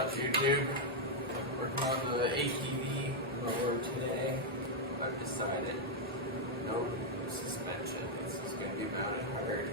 up, YouTube? Working on the ATV mower today. I've decided no suspension. This is going to be mounted hard.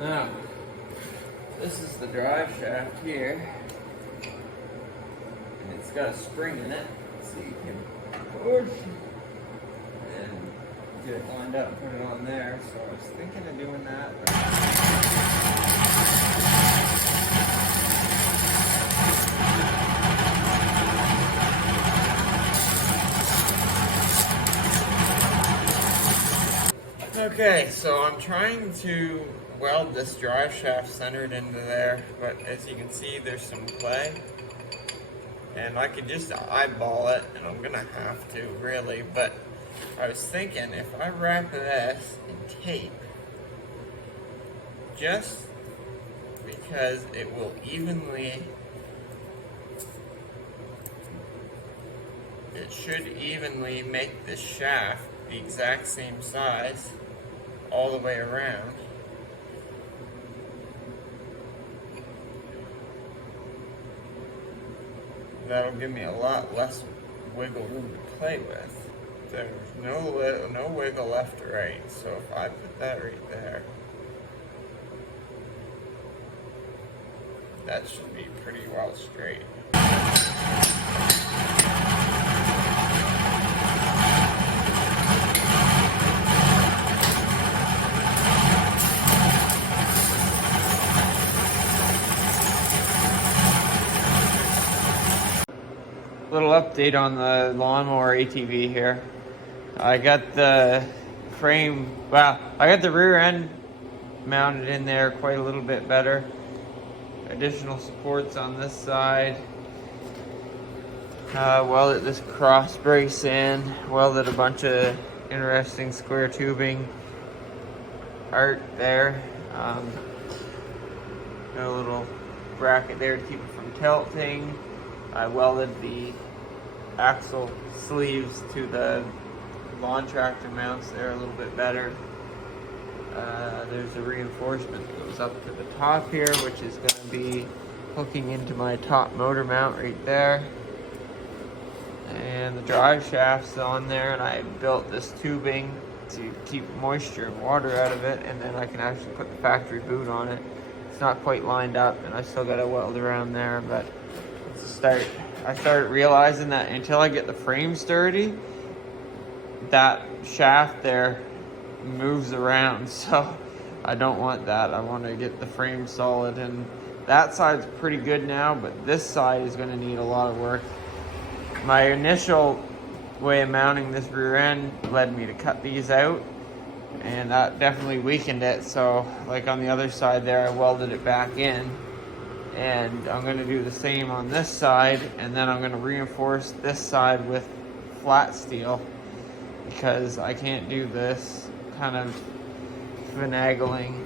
Now, this is the drive shaft here, and it's got a spring in it, so you can push and get it lined up and put it on there. So I was thinking of doing that. Okay, so I'm trying to weld this drive shaft centered into there, but as you can see, there's some play. And I could just eyeball it, and I'm gonna have to, really, but I was thinking if I wrap this in tape, just because it will it should evenly make this shaft the exact same size all the way around. That'll give me a lot less wiggle room to play with. There's no wiggle left or right, so if I put that right there, that should be pretty well straight. Little update on the lawnmower ATV here. I got the frame, I got the rear end mounted in there quite a little bit better. Additional supports on this side. Welded this cross brace in. Welded a bunch of interesting square tubing art there. Got a little bracket there to keep it from tilting. I welded the axle sleeves to the lawn tractor mounts there a little bit better. There's a reinforcement that goes up to the top here, which is going to be hooking into my top motor mount right there. And the drive shaft's on there, and I built this tubing to keep moisture and water out of it, and then I can actually put the factory boot on it. It's not quite lined up, and I still got to weld around there, but I started realizing that until I get the frame sturdy, that shaft there moves around, so I don't want that. I want to get the frame solid, and that side's pretty good now, but this side is going to need a lot of work. My initial way of mounting this rear end led me to cut these out, and that definitely weakened it. So like on the other side there, I welded it back in, and I'm going to do the same on this side, and then I'm going to reinforce this side with flat steel, because I can't do this kind of finagling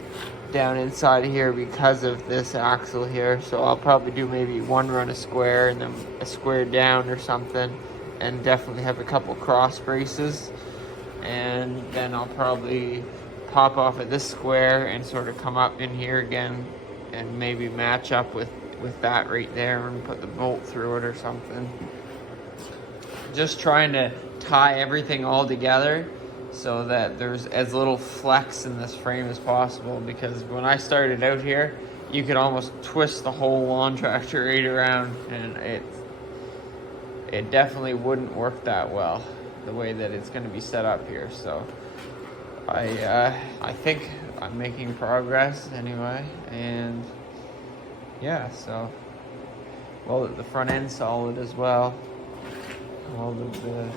down inside here because of this axle here. So I'll probably do maybe one run of square and then a square down or something, and definitely have a couple cross braces, and then I'll probably pop off at this square and sort of come up in here again and maybe match up with that right there and put the bolt through it or something. Just trying to tie everything all together so that there's as little flex in this frame as possible, because when I started out here, you could almost twist the whole lawn tractor right around, and it definitely wouldn't work that well the way that it's going to be set up here. So I think I'm making progress anyway, and yeah, so well, the front end solid as well. All the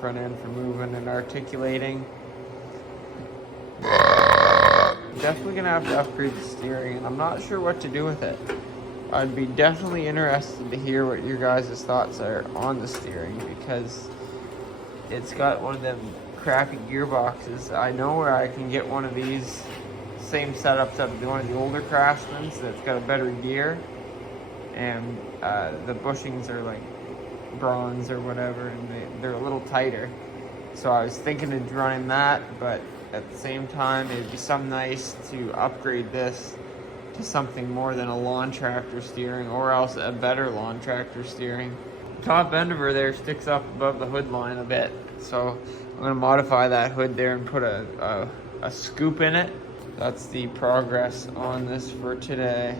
front end for moving and articulating. Definitely gonna have to upgrade the steering, and I'm not sure what to do with it. I'd be definitely interested to hear what your guys' thoughts are on the steering, because it's got one of them crappy gearboxes. I know where I can get one of these same setups of one of the older Craftsmans that's got a better gear, and the bushings are like bronze or whatever, and they're a little tighter. So I was thinking of running that, but at the same time, it'd be some nice to upgrade this to something more than a lawn tractor steering, or else a better lawn tractor steering. The top end of her there sticks up above the hood line a bit, so I'm gonna modify that hood there and put a scoop in it. That's the progress on this for today.